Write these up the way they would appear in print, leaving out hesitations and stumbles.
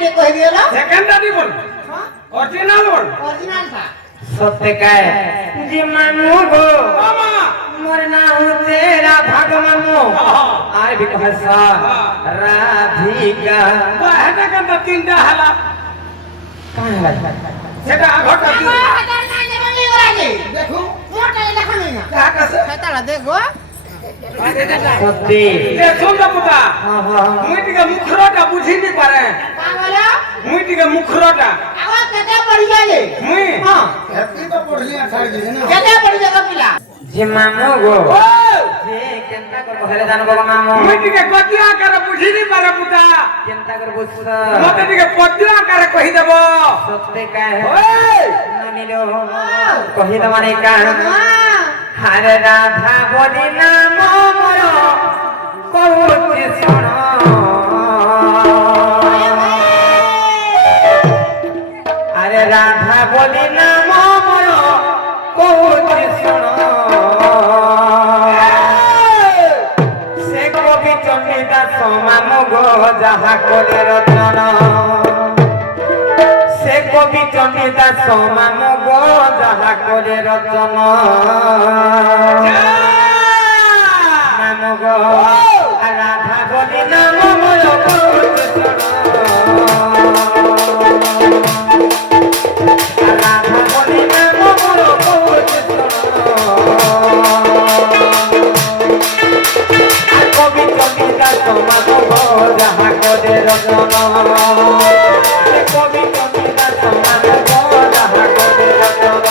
टे कह दियो सेकंड टी बोल ओरिजिनल बोल ओरिजिनल था सत्य काय जी मानू गो मामा मरना हो तेरा भाग मामो आय भी कहसा राधिका बाहर का तीनटा हला कहां हला सेटा घटा दी हजार ना ने मम्मी करागे देखो मोटा लेखा नहीं ना क्या कसे खतरा देखो सत्य ए सुन द पुता हां हां मुई के मुखरोटा बुझी नहीं पारे का बोलो मुई के मुखरोटा आवाज कते बढ़िया ले मुई हां हैप्पी तो बढ़िया छाड़ दी ना कते बढ़िया का पिला जी मामू गो ओ जे केंता कर बहरे जान गो मामू मुई के कतिया कर बुझी नहीं पारे पुता केंता कर बुझ मते के पतिया कर कहि देबो सत्य काय ओए नानी लो कहि द माने का हां हरे राधा बोली नाम मोर कहुति सुन अरे राधा बोली नाम मोर कहुति सुन से कवि चंडिदास मामो गो जहा कोले रतन से कवि चंडिदास मामो गो जहा कोले रतन नाम गो राधा बोली नाम मोर कहुति सुन राधा बोली नाम मोर कहुति सुन कवि चंडिदास मामो गो जहा कोले रतन कवि चंडिदास मामो गो जहा कोले रतन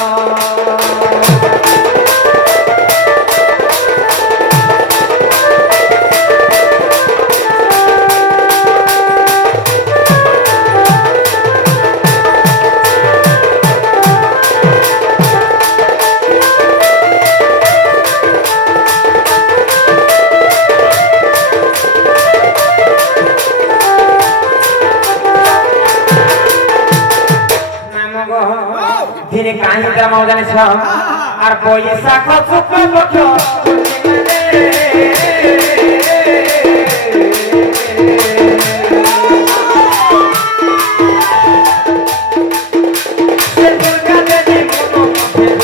धीरे काहे ड्रामा जाने छ आर पैसा खचुक बठो से दुर्गा देवी मनो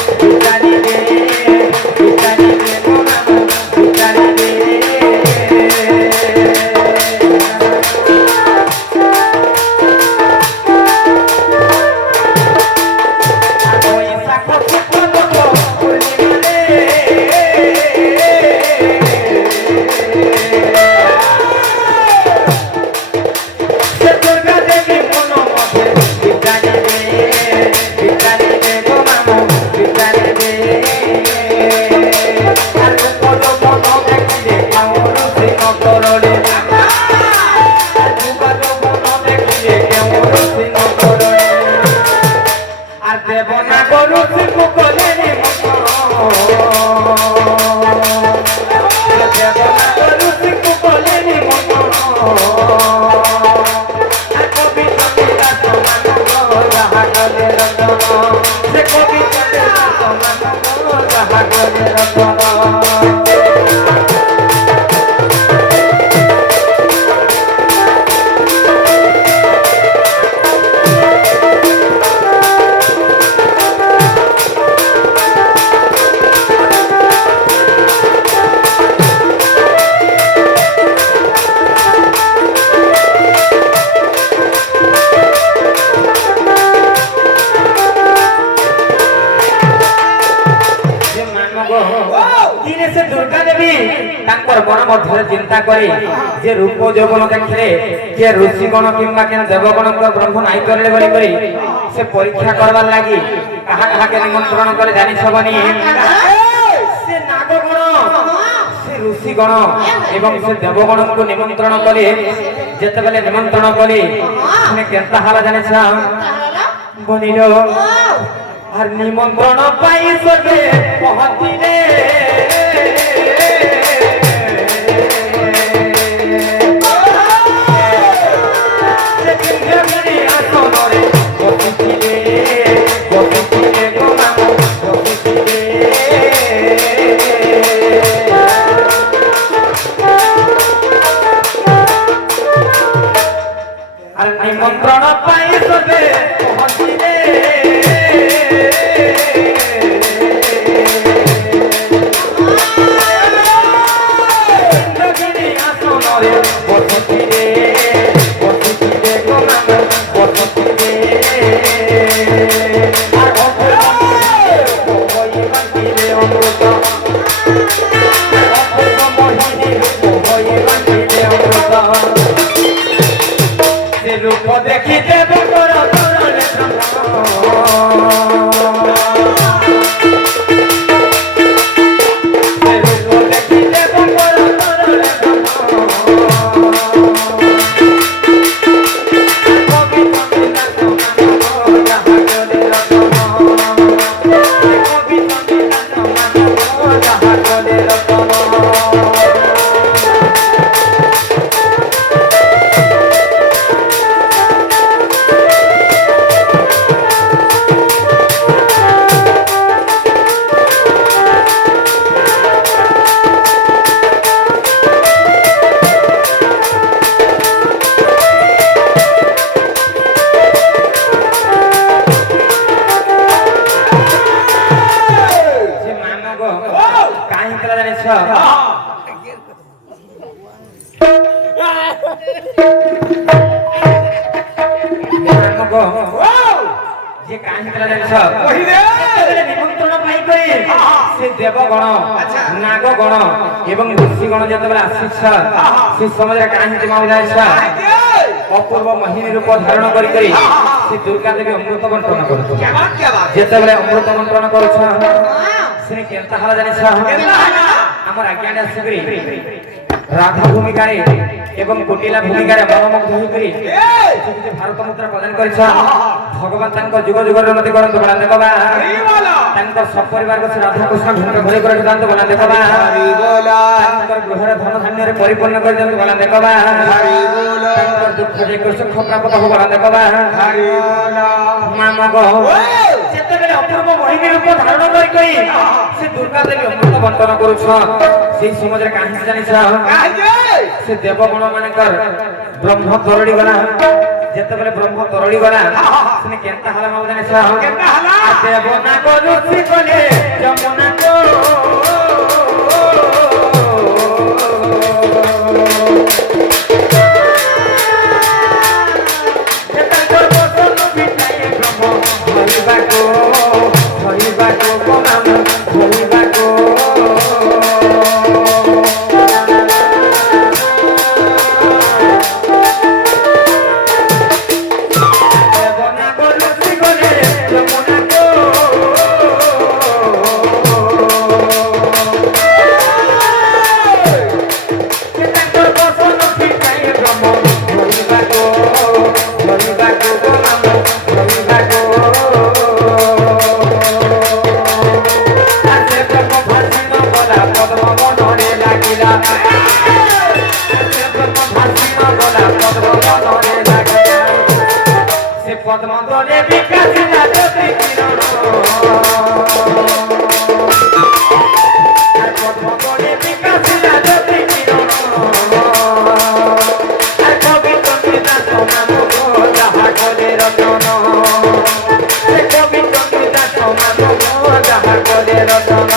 बिचारी रे मोना बिचारी रे चिंता करी जे रूप यौवन देखले जे ऋषिगण किंबा के देवगण ब्रह्म नाई करले बड़ी करी से परीक्षा करवार लागि कहा कहा के निमंत्रण करे जानि छबनी से नागगण से ऋषिगण एवं से देवगण को निमंत्रण करे जते बेले निमंत्रण करी ने केनता हाला जानि छ बनिलो हर निमंत्रण पाई सबे पहुंचिले আর নিমন্ত্রণ পাই সবে পৌঁছিলে ইন্দ্রগিরি আসনরে বসতিরে বসতিরে গো মামা বসতিরে আর ওই বাকিরে অমৃত রূপ দেখিতে বকর করলে রূপ দেখিতে বকর করলে যে কাহিনীটা জানিস নিমন্ত্রণ পাই করে সে দেবগণ নাগগণ এবং ঋষিগণ যেতবে আসিছ সে সমাজের কাহিনী মাও জানিস অপূর্ব মোহিনী রূপ ধারণ করি করি সে দুর্গা দেবী অমৃত বন্টন করছ যেতবে অমৃত বন্টন করছ সে কেনতা হলা জানিস আমার আজ্ঞাটা আসিকরি রাধা ভূমিকারে এবং কুটিলা ভূমিকারে মনোমুগ্ধ হইকরি ভারত মুদ্রা প্রদান করেছ ভগবান তাঙ্ক যুগ যুগর উন্নতি করন্তু বলা দেখবা তাঙ্ক সপরিবারকে শ্রী রাধা কৃষ্ণ ঘণ্ট ঘরে করে দান্ত বলা দেখবা তাঙ্কর গৃহরে ধন ধান্যরে পরিপূর্ণ করে দান্ত বলা দেখবা তাঙ্কর দুঃখ যে সুখ প্রাপ্ত হব বলা দেখবা মামা গো যেতবেলে অপূর্ব মোহিনী রূপ ধারণ করি করি সে দুর্গা দেবী অমৃত বন্টন করুছ সেই সমাজের কাহিনী জানিছ সে দেবগণ মানকর ব্রহ্ম তরড়ি গলা যেতবেলে ব্রহ্ম তরড়ি গলা সে কেনতা হলা মাও জানিছ দেবনা গরুছি বলে যমুনা গো পদ্মদলে বিকাশিলা জ্যোতি কিরণ পদ্মদলে বিকাশিলা জ্যোতি কিরণ কবি চন্দ্রিতা সমান যাহা গলে রতন কবি চন্দ্রিতা সমান যাহা গলে রতন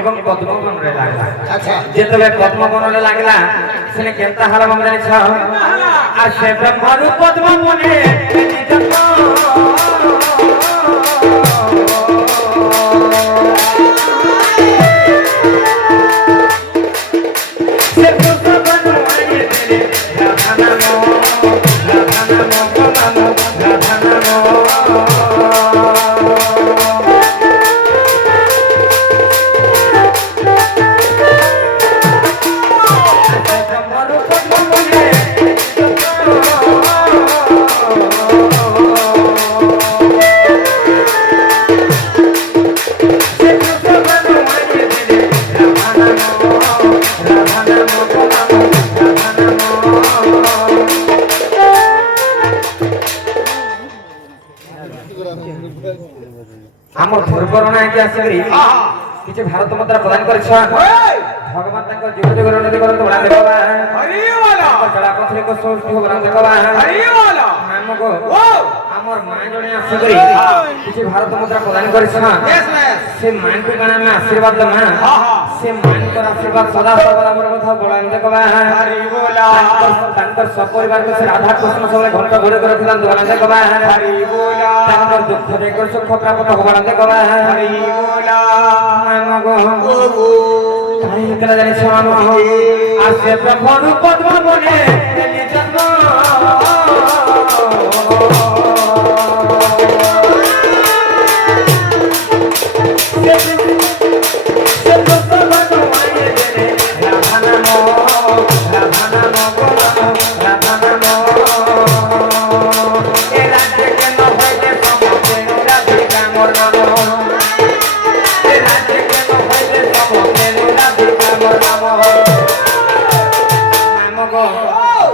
এবং পদ্মবনরে লাগলা যেতবে পদ্মবনরে লাগলা সে কেনতা হলা মাম জানিছ আর সে ব্রহ্মরূপ পদ্মবনে সে পুষ্পবন আইয়ে দিলে রাধা নাম রাধা নাম Let's go. আমার ধর্বরণা আগে আসিকি কিছু ভারত মুদ্রা প্রদান করেছ ভগবান তাঙ্কর যুগ যুগর উন্নতি করন্তু বলা দেখবা হরি বলো জলা পথরে কো সৃষ্টি বলা দেখবা হরি বলো নামকো আমার মা জনে আসিকি কিছু ভারত মুদ্রা প্রদান করেছ সে মানকু কানা আমি আশীর্বাদ মা সে মানকর আশীর্বাদ সদা সর্বদা আমার কথা বলা দেখবা হরি বলো তাঙ্কর সপরিবার কো সে রাধা কৃষ্ণ সবে ঘন্টা ঘরে করে দিলাম বলা দেখবা হরি বলো তাঙ্কর দুঃখ দেখো সুখ প্রাপ্ত হবার দেখবা হরি বলো নামকো আমি একলা জানি সমাম আসে ব্রহ্মরূ পদ্ম বনে এলি জন্ম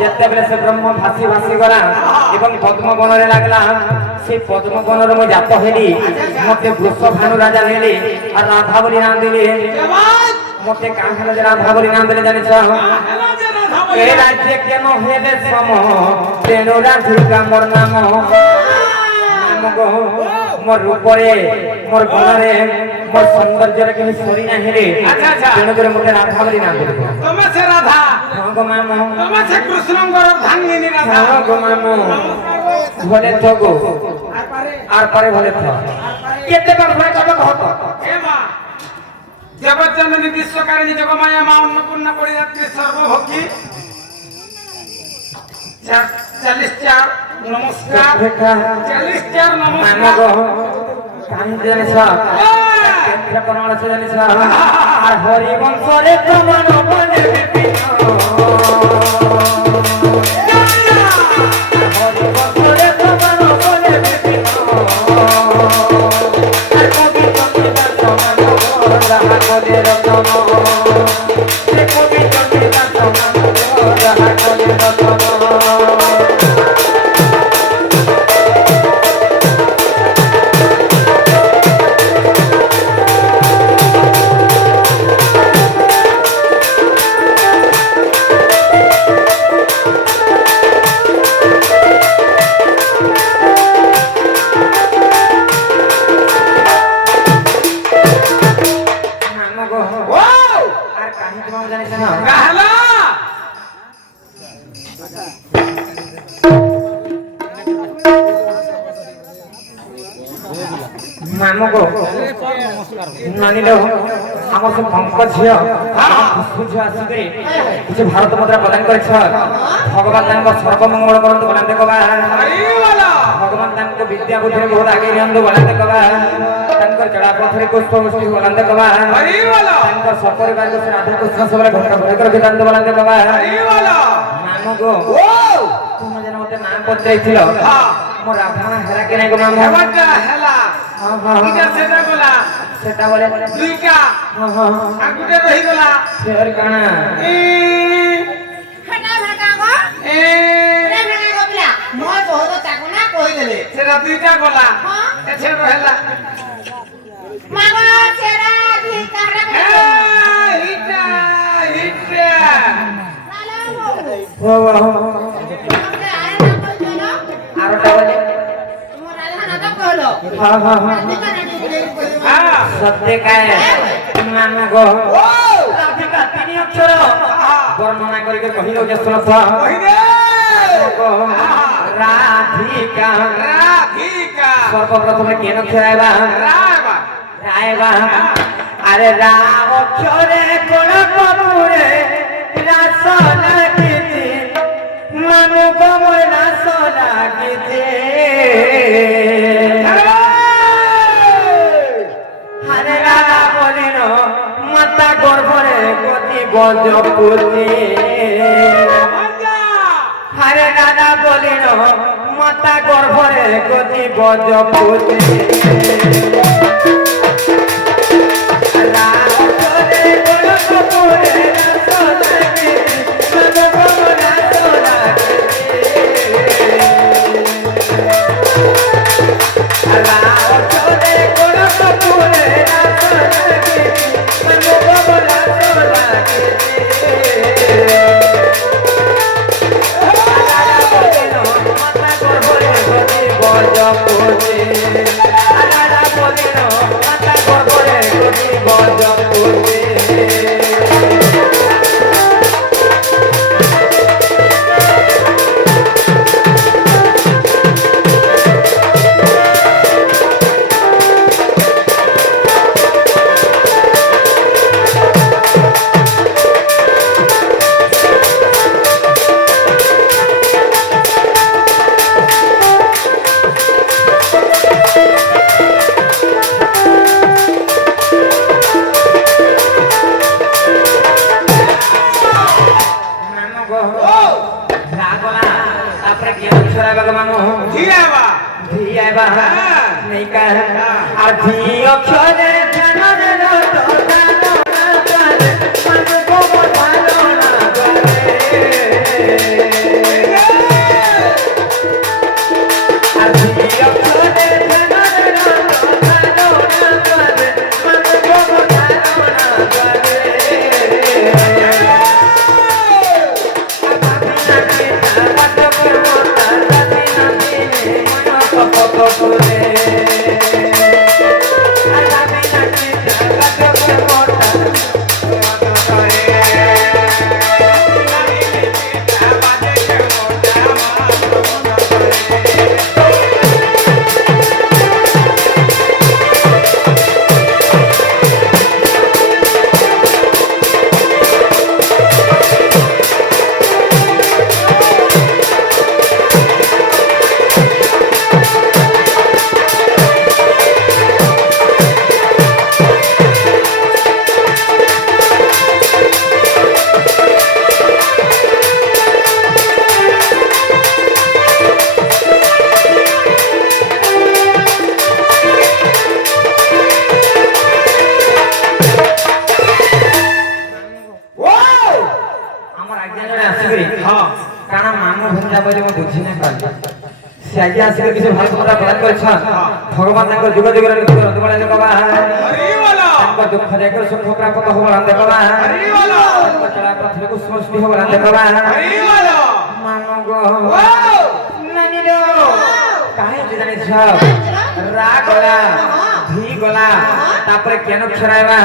যেତେବେଳେ ସେ ବ୍ରହ୍ମ ଭାସି ଭାସି ଗଲା ଏବଂ ପଦ୍ମ ବନରେ ଲାଗଲା ସେ ପଦ୍ମ ବନର ମୁଁ ଜାତ ହେଲି ମତେ ବୃଷଭାନୁ ରାଜା ନେଲି আর রাধা বলি নাম দিলি মতে কাম হলো যে রাধা বলি নাম দিলে জানিছ এ রাজ্যে কেন হেলে সম তেণু রাধিকা মোর নাম মোর রূপরে মোর গুণরে মোর সৌন্দর্যরে কেহি সরি না হেরে তেণু করে মতে রাধা বলি নাম দিলে তুমি সে রাধা গো মামু তুমি সে কৃষ্ণঙ্কর ধাঙ্গিনী রাধা গো মামু ভলে থগো আর পারে ভলে থ কেতে বার ভলে কত হত হে মা জগজ্জননী বিশ্বকারিণী জগমায়া মা অন্নপূর্ণা পরিরাত্রি সর্বভোগী 44 নমস্কার 44 মামু নমস্কার গো কাহি জানিছ কেতে প্রমাণ আছে জানিছ আর হরি বংশরে প্রমাণ বনে বিপিন হরি বংশরে প্রমাণ বনে বিপিন আর কবি চন্দ্রদাস সমান রাহা কলে রতন সে কবি চন্দ্রদাস সমান রাহা কলে রতন আর কাহি তোমাকে জানিছ না কাহলা মামুগো নানিলো আমার সব ভঙ্ক ঝিও খুশু ঝিও আসিকি কিছু ভারত মুদ্রা প্রদান করেছ ভগবান তাঙ্ক সর্বমঙ্গল করন্তু বলা দেখবা হরি বলো ভগবান তাঙ্ক বিদ্যা বুদ্ধিরে বহুত আগে নিয়ন্তু বলা দেখবা তাঙ্কর জড়া পথরে পুষ্প পুষ্টি বলা দেখবা হরি বলো তাঙ্কর সপরিবার কো রাধা কৃষ্ণ সবে ঘন্টা ঘরে করে দিলাম বলা দেখবা হরি বলো মামুগো তুমি যেন মতে নাম পড়তেছিল হ্যাঁ মোর রাধা হেরা কে নাই গো মামু হেবাটা হেলা এটা সেটা বলা সেটা বলে দুইটা আর গুটে রহি গলা ফের কানা খানা ভাগা গো এ না ভাগা গো বিলা মই বহুত তাকো না কই দেলে সেটা দুইটা গলা এছে রহেলা মাগো সেরা দি কাড়া এ হিটা হিটা ও আরটা বলে হ্যাঁ সত্যি কায় মামু গো রাধিকা তিনি অক্ষর বর্ণনা করি কহিলো যে শুনছ কহিদে রাধিকা রাধিকা সর্বপ্রথমে কেন অক্ষরাইবা রাবা রায়বা আরে রাম অক্ষরে কোন কপুরে রাস লাগিতে মামু কমর রাস লাগিতে আরে রাধা বলিল মাতা গর্ভরে গতি বজ্রপুতি আরে রাধা বলিল মাতা গর্ভরে গতি বজ্রপুতি लागला तापरे केन छरा गग मामो धियावा धियावा नहीं का आ धी अक्षरे ध्यान दे तो जानो ना करे मन को बतानो ना करे आ धी अक्षरे ध्यान दे तो जानो ना करे मन को बतानो ना करे काना मामू भंजा बजे मो बुझी नै पाल से आगे आसे किसे भाई पता प्रदान कर छ भगवान ताको जुग जुग रे दुबड़ा देखबा हरि बोलो ताको दुख देकर सुख प्राप्त हो बड़ा देखबा हरि बोलो ताको चला पथरे को समस्ती हो बड़ा देखबा हरि बोलो मानो गो नानी रो काहे जानि छ रा गला धी गला तापरे केन छराइबा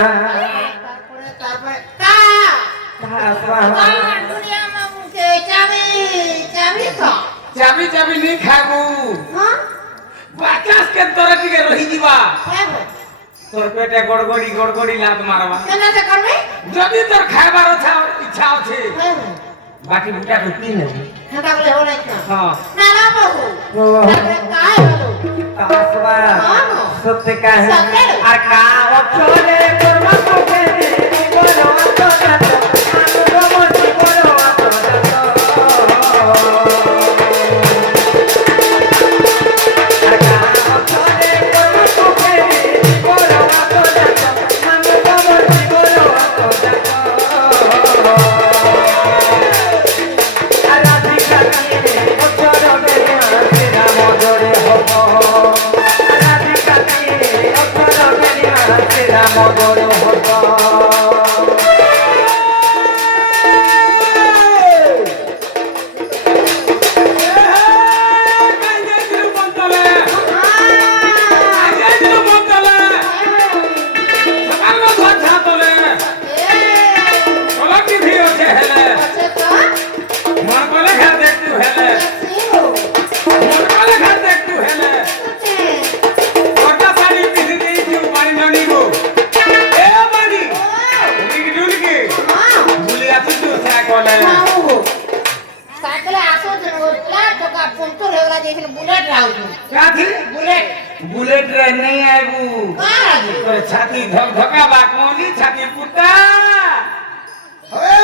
तारपरे का आसवा दुनिया में मुके चाबी का चाबी चाबी नहीं खागू हां बाचास के तोरा टिके रही जीवा है तोर पेटे गड़गड़ी लात मारवा केना से करबे जदी तोर खाइबार इच्छा আছে है बाकी बुटा रुटी नहीं हटा बोले हो नहीं हां ना ना बाबू तारपरे काय बाबू आसवा हां सत्य का है सत्य आ का अक्षरे कर्म को के बोलो तो जातो हम मोती बोलो तो जातो आ का अक्षरे कर्म को के बोलो तो जातो हम मोती बोलो तो जातो आ राधिका के अक्षर के तेरा मोजरे हो राधिका के अक्षर के तेरा मोजरे हो साइकिल आसो जरा तो का पंक्चर होगला देखन बुलेट राउजू क्या थी बुलेट रे नहीं आबू तोर छाती धक धका बा कोनी छाती पुता ए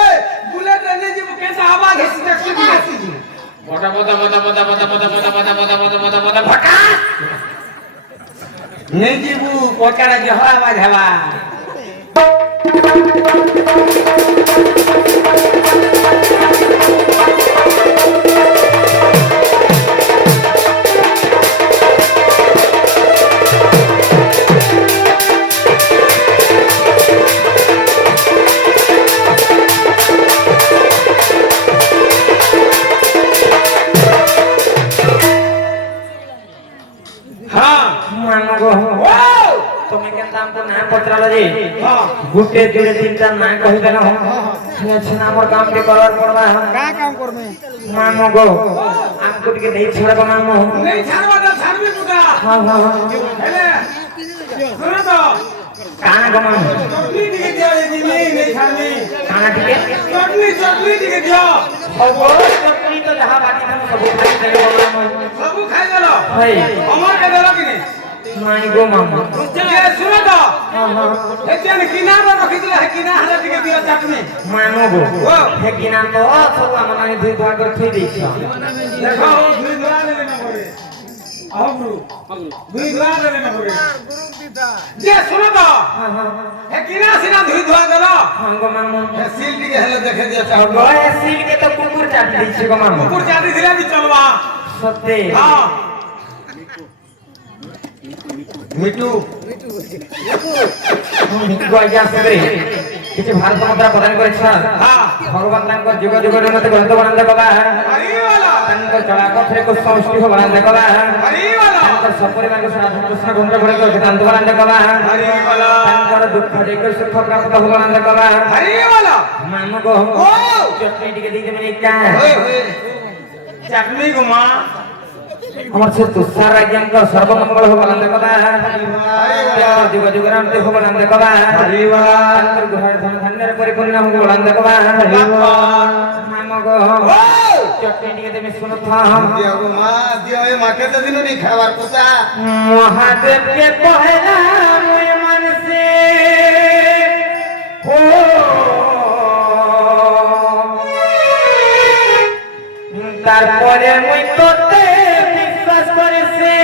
बुलेट रे नहीं जीबू कैसा आवाज है सिटक कैसी जी बोटा भटा नहीं जीबू कोकरा जे हो आवाज हवा तुम्हें के नाम तो ना पत्रालो जी गुटे जुड़े तीनटा ना कहि देना हो छना हमर काम के करवार पड़बा का काम करबे मामो गो हमको के नहीं छोड़बा मामो नहीं छाड़बा तो छाड़बी पुता हां हेले सुनो तो काना गमन चटनी दिके दियो ये नहीं छाड़बी काना दिके चटनी दिके दियो ओ चटनी तो जहां बाकी हम सब खाई देलो मामो सब खाई देलो भाई हमर के देलो कि नहीं নাই গো মামু যে শুনো তো হ্যাঁ হ্যাঁ হেতেন কিনারে রখিছিল হে কিনা হালে টিকে দিও চাটনি মামু গো হে কিনা তো সব আমানে দুই ভাগ করে থই দিছি দেখো দুই দুয়া দেলে না করে আহগুরু দুই দুয়া দেলে না করে যে শুনো তো হ্যাঁ হ্যাঁ হে কিনা সিনা দুই দুয়া দেল হ্যাঁ গো মামু হে সিল টিকে হেলে দেখে দিও চাও গো সিলকে তো কুকুর চাটি দিছে গো মামু কুকুর চাটি দিলে কি চলবা সত্যি হ্যাঁ মিটু গয়া সবে কিছু ভারত মুদ্রা প্রদান করেছে হ্যাঁ ভগবান তাঙ্কর যুগ যুগের মধ্যে গ্রন্থ বনান্দে কবা হরিওয়ালা তাঙ্কর চলাকথরে কো সমষ্টি বনান্দে কবা হরিওয়ালা তাঙ্কর সপরিবার সাধু কৃষ্ণ গ্রন্থ বনে কো সিদ্ধান্ত বনান্দে কবা হরিওয়ালা তাঙ্কর দুঃখ দেখে সুখ প্রাপ্ত বনান্দে কবা হরিওয়ালা মামু গো ও চটনি টিকে দিতে মিনি কা ওই ওই চাটনি গুমা আমার সে তুষার রাজ্যঙ্ক সর্বমঙ্গল বনান্দে কবা যুগ যুগের মধ্যে বনান্দে কবা হরিওয়ালা তাঙ্কর গুহার ধন ধান্যের পরিপূর্ণ বনান্দে কবা মামু গো ও চটনি টিকে দেবে শুনো থা দিও গুমা দিও এ মাকে তো দিনো নি খাবার কথা মহাদেব কে পহলা মুই মানসে ও তারপরে মুই তোতে বিশ্বাস করেছে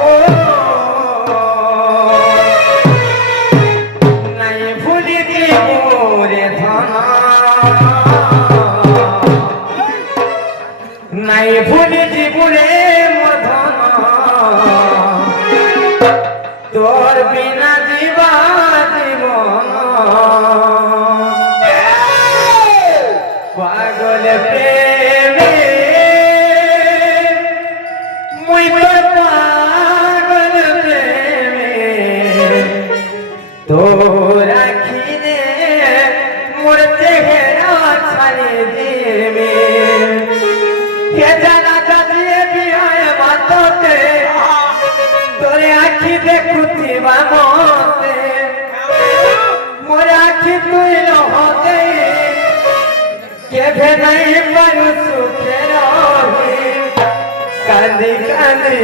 ও নাই ভুলি দি মোরে ধন নাই ভুলি জীবনে মোর ধন তোর বিনা জীবা জীবন পাগল প্রেমে মুই তোর পাগল প্রেমে তোর আখিনে মোর চেহারা ছাড়ে দেবে কে জানা কাজিয়ে বিয়ে বাততে তোরে আখি দেখুতি বামতে মোর আখি তুই রহতে কেভে নাই পারু সুখে রহি কান্দি কান্দি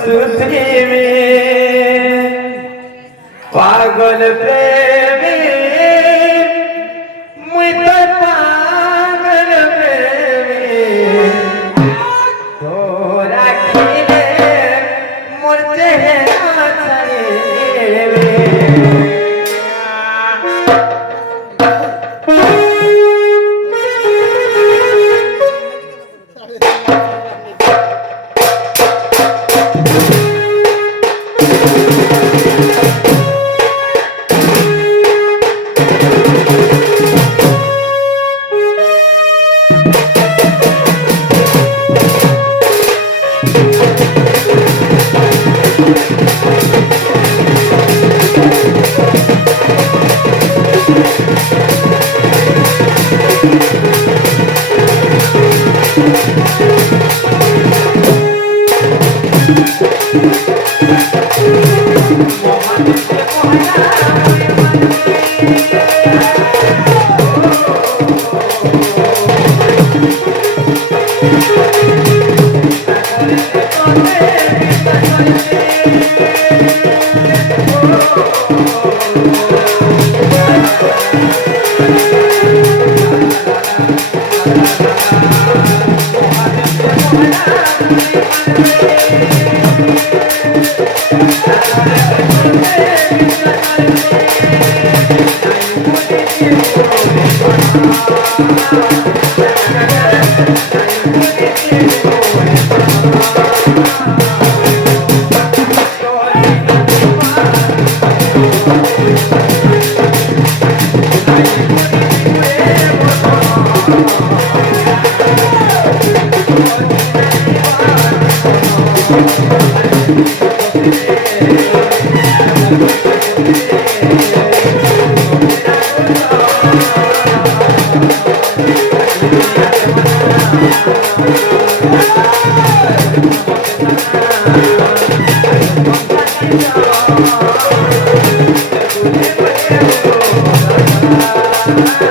সুধি মে পাগল প্রেমী মুই তো পাগল প্রেমী তোরা খিলে মোর চেহারা ছাড়িবে Hallelujah.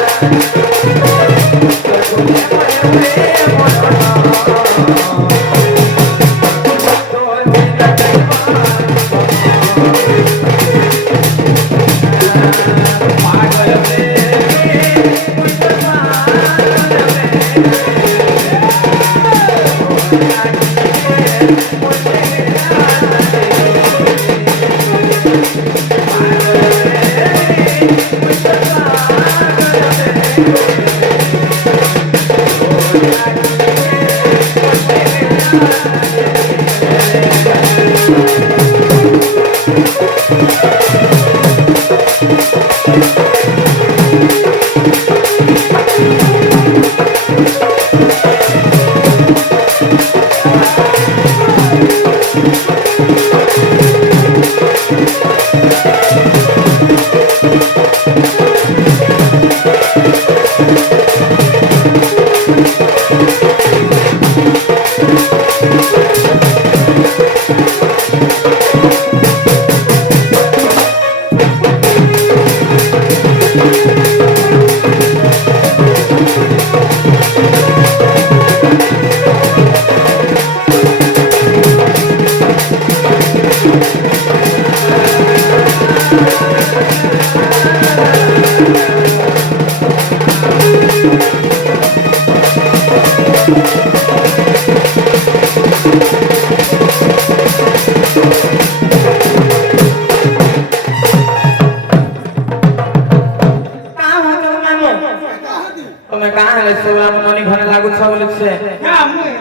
তুমি কাঁ হেলে সেগুলা মনি ঘরে লাগুছ বলিছে क्या मुझे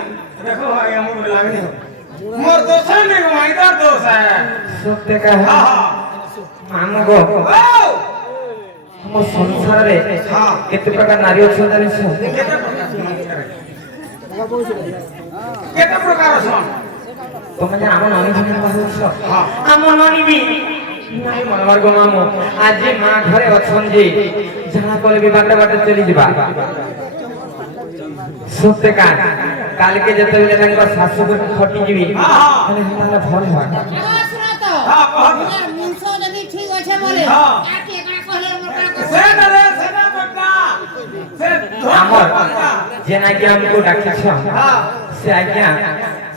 देखो भाई हम मुझे लगे नहीं मोर दोस्त है नहीं वो इधर दोस्त है সত্যি কাহে हाँ हाँ মামু গো ओ ମୋ ସଂସାରରେ ହଁ। କେତେ ପ୍ରକାର ନାରୀ ଅଛନ୍ତି ଜାଣିଛ केते प्रकार छन ତମେ ଯେ ଆମ ନନି ଘରେ ବାହୁଛ ହଁ। ଆମ ନନି ବି ନାଇଁ ମନବାର ଗো ମାମୁ ଆଜି ମା ଘରେ ଅଛନ୍ତି ଯାହା କଲେ ବି ବାଟେ ବାଟେ ଚଲି ଯିବା ସତ୍ୟ କା କାଲକେ ଯେତେବେଳେ ତାଙ୍କ ଶାଶୁକୁ ଖଟି ଯିବି ହଁ। ହେଲେ ତାହେଲେ ଭଲ ହବା ହଁ ଶୁଣ ତ ହଁ, କହ। ମୋର ମୁଣ୍ଡ ଯଦି ଠିକ ଅଛି ବୋଲେ ହଁ। ଆକେ କଣ କହିଲେ ମୋର କଣ से डरे से ना बट्टा से আমার बट्टा যে নাকি আমাকে ডাকিছ हाँ সে আজ্ঞা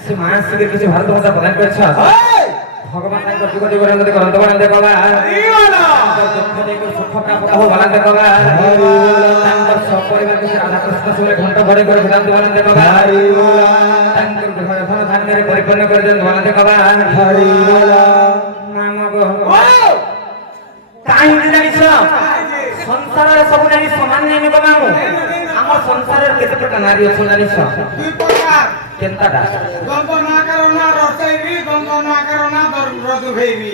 সে মানসিক কিছু ভারত ভাষা প্রদান করছ ओए ভগবান তাଙ୍କ যুগ যুগରେ ମତେ କରନ୍ତ ବାନନ୍ଦ କବା हरिओला দুঃখ দেখ সুখ প্রাপ্ত হো বানନ୍ଦ କବା ତାଙ୍କ ସପରିବାର କିଛି ରାଧା କୃଷ୍ଣ ସୁରେ ଘଣ୍ଟ ଘରେ ଘରେ ଘଣ୍ଟ ବାନନ୍ଦ କବା ତାଙ୍କ ଘର ଘର ଧାନ୍ୟରେ ପରିପୂର୍ଣ୍ଣ କରି ଦେন ବାନନ୍ଦ କବା ମାମ ଗো ओ କାହିଁକି ଜାଣିଛ ସଂସାରରେ ସବୁ ଜାଣି ସମାନ ନାହିଁ କବା ଆମ ସଂସାରରେ କେତେ ପ୍ରକାର ନାରୀ ଅଛନ୍ତି ଜାଣିଛ दुई प्रकार କେନ୍ତାଟା गंध ना करो ना रसैबी गंध ना करो ना रजु भेबी